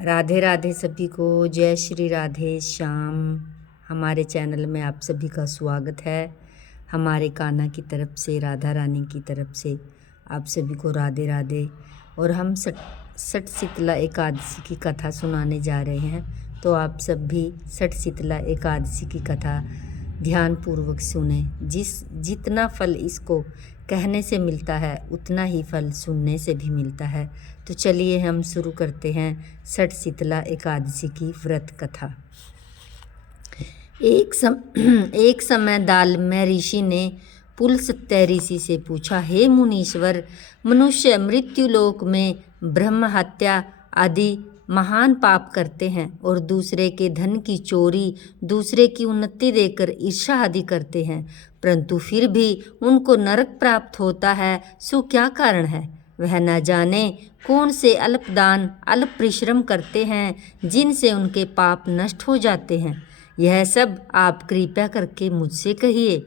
राधे राधे सभी को। जय श्री राधे श्याम। हमारे चैनल में आप सभी का स्वागत है। हमारे कान्हा की तरफ से, राधा रानी की तरफ से आप सभी को राधे राधे। और हम सठ शीतला एकादशी की कथा सुनाने जा रहे हैं, तो आप सब भी सठ शीतला एकादशी की कथा ध्यानपूर्वक सुने। जितना फल इसको कहने से मिलता है उतना ही फल सुनने से भी मिलता है। तो चलिए हम शुरू करते हैं सठ शीतला एकादशी की व्रत कथा। एक समय दालमय ऋषि ने पुलस्त्य ऋषि से पूछा, हे मुनीश्वर, मनुष्य मृत्युलोक में ब्रह्म हत्या आदि महान पाप करते हैं और दूसरे के धन की चोरी, दूसरे की उन्नति देकर ईर्ष्या आदि करते हैं, परंतु फिर भी उनको नरक प्राप्त होता है। सो क्या कारण है? वह न जाने कौन से अल्प दान, अल्प परिश्रम करते हैं जिनसे उनके पाप नष्ट हो जाते हैं। यह सब आप कृपया करके मुझसे कहिए।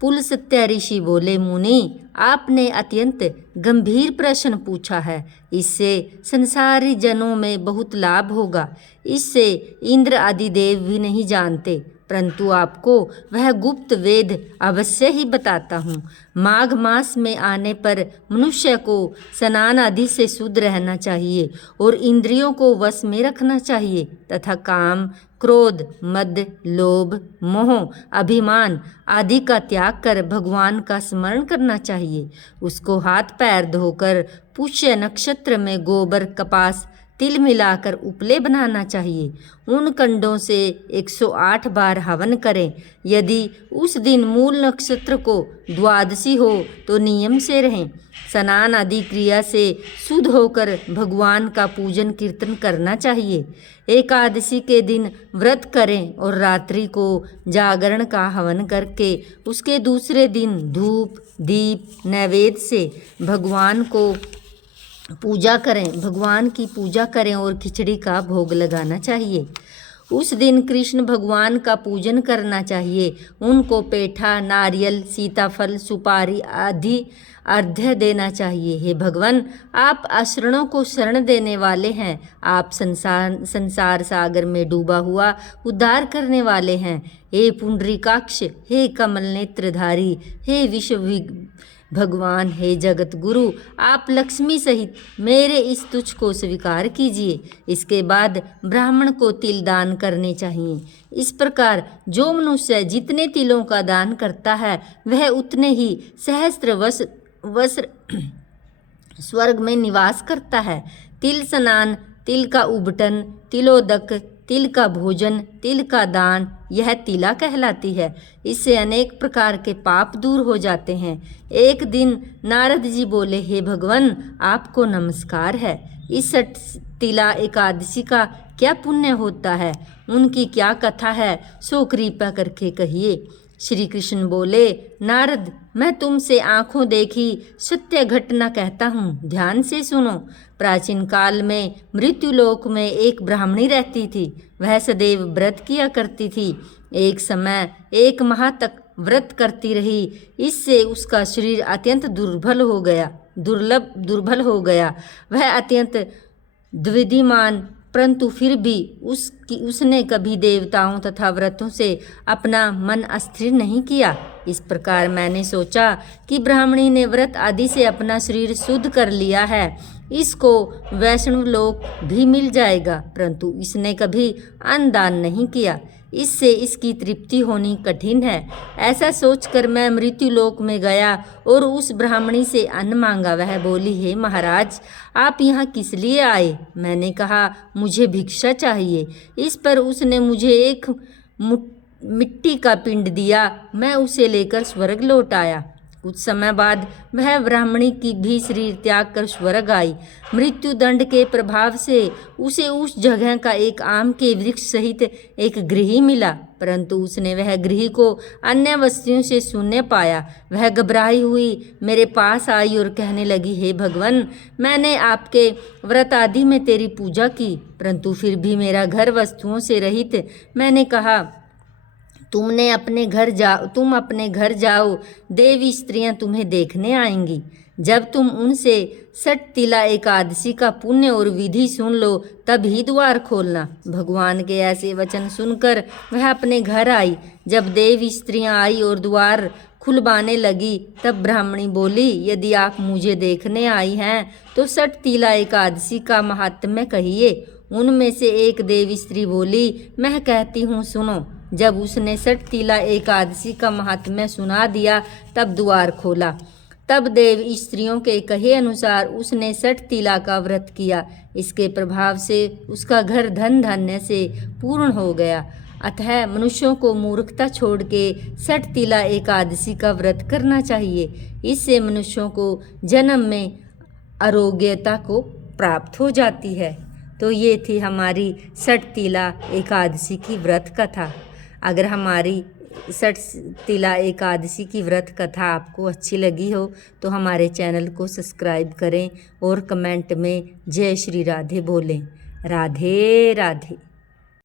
पुलस्त्य ऋषि बोले, मुनि, आपने अत्यंत गंभीर प्रश्न पूछा है। इससे संसारी जनों में बहुत लाभ होगा। इससे इंद्र आदि देव भी नहीं जानते, परंतु आपको वह गुप्त वेद अवश्य ही बताता हूँ। माघ मास में आने पर मनुष्य को स्नान आदि से शुद्ध रहना चाहिए और इंद्रियों को वश में रखना चाहिए तथा काम, क्रोध, मद, लोभ, मोह, अभिमान आदि का त्याग कर भगवान का स्मरण करना चाहिए। उसको हाथ पैर धोकर पुष्य नक्षत्र में गोबर, कपास, तिल मिलाकर उपले बनाना चाहिए। उन कंडों से 108 बार हवन करें। यदि उस दिन मूल नक्षत्र को द्वादशी हो तो नियम से रहें। स्नान आदि क्रिया से शुद्ध होकर भगवान का पूजन कीर्तन करना चाहिए। एकादशी के दिन व्रत करें और रात्रि को जागरण का हवन करके उसके दूसरे दिन धूप, दीप, नैवेद्य से भगवान की पूजा करें और खिचड़ी का भोग लगाना चाहिए। उस दिन कृष्ण भगवान का पूजन करना चाहिए। उनको पेठा, नारियल, सीताफल, सुपारी आदि अर्घ्य देना चाहिए। हे भगवान, आप अशरणों को शरण देने वाले हैं। आप संसार सागर में डूबा हुआ उद्धार करने वाले हैं। हे पुंडरीकाक्ष, हे कमल नेत्रधारी, हे विश्व भगवान, हे जगत गुरु, आप लक्ष्मी सहित मेरे इस तुच्छ को स्वीकार कीजिए। इसके बाद ब्राह्मण को तिल दान करने चाहिए। इस प्रकार जो मनुष्य जितने तिलों का दान करता है वह उतने ही सहस्त्र वर्ष स्वर्ग में निवास करता है। तिल स्नान, तिल का उबटन, तिलोदक, तिल का भोजन, तिल का दान, यह तिला कहलाती है। इससे अनेक प्रकार के पाप दूर हो जाते हैं। एक दिन नारद जी बोले, हे भगवान, आपको नमस्कार है। इस सठ शीतला एकादशी का क्या पुण्य होता है? उनकी क्या कथा है? सो कृपा करके कहिए। श्री कृष्ण बोले, नारद, मैं तुमसे आंखों देखी सत्य घटना कहता हूँ, ध्यान से सुनो। प्राचीन काल में मृत्युलोक में एक ब्राह्मणी रहती थी। वह सदैव व्रत किया करती थी। एक समय 1 माह तक व्रत करती रही। इससे उसका शरीर अत्यंत दुर्बल हो गया। वह अत्यंत द्विधिमान, परंतु फिर भी उसने कभी देवताओं तथा व्रतों से अपना मन अस्थिर नहीं किया। इस प्रकार मैंने सोचा कि ब्राह्मणी ने व्रत आदि से अपना शरीर शुद्ध कर लिया है, इसको वैष्णव लोक भी मिल जाएगा, परंतु इसने कभी अन्न दान नहीं किया। इससे इसकी तृप्ति होनी कठिन है। ऐसा सोचकर मैं मृत्युलोक में गया और उस ब्राह्मणी से अन्न मांगा। वह बोली, हे महाराज, आप यहाँ किस लिए आए? मैंने कहा, मुझे भिक्षा चाहिए। इस पर उसने मुझे एक मिट्टी का पिंड दिया। मैं उसे लेकर स्वर्ग लौट आया। कुछ समय बाद वह ब्राह्मणी की भी शरीर त्याग कर स्वर्ग आई। मृत्यु दंड के प्रभाव से उसे उस जगह का एक आम के वृक्ष सहित एक गृह मिला, परंतु उसने वह गृह को अन्य वस्तुओं से शून्य पाया। वह घबराई हुई मेरे पास आई और कहने लगी, हे भगवान, मैंने आपके व्रत आदि में तेरी पूजा की, परंतु फिर भी मेरा घर वस्तुओं से रहित। मैंने कहा, तुम अपने घर जाओ, देवी स्त्रियां तुम्हें देखने आएंगी। जब तुम उनसे षठ तिला एकादशी का पुण्य और विधि सुन लो तब ही द्वार खोलना। भगवान के ऐसे वचन सुनकर वह अपने घर आई। जब देव स्त्रियां आई और द्वार खुलवाने लगी तब ब्राह्मणी बोली, यदि आप मुझे देखने आई हैं तो षठ तिला एकादशी का महात्म्य कहिए। उनमें से एक देव स्त्री बोली, मैं कहती हूँ सुनो। जब उसने षठ तिला एकादशी का महात्म्य सुना दिया तब द्वार खोला। तब देव स्त्रियों के कहे अनुसार उसने षठ तिला का व्रत किया। इसके प्रभाव से उसका घर धन धान्य से पूर्ण हो गया। अतः मनुष्यों को मूर्खता छोड़ के षठ तिला एकादशी का व्रत करना चाहिए। इससे मनुष्यों को जन्म में आरोग्यता को प्राप्त हो जाती है। तो ये थी हमारी षठ तिला एकादशी की व्रत कथा। अगर हमारी षठ तिला एकादशी की व्रत कथा आपको अच्छी लगी हो तो हमारे चैनल को सब्सक्राइब करें और कमेंट में जय श्री राधे बोलें। राधे राधे।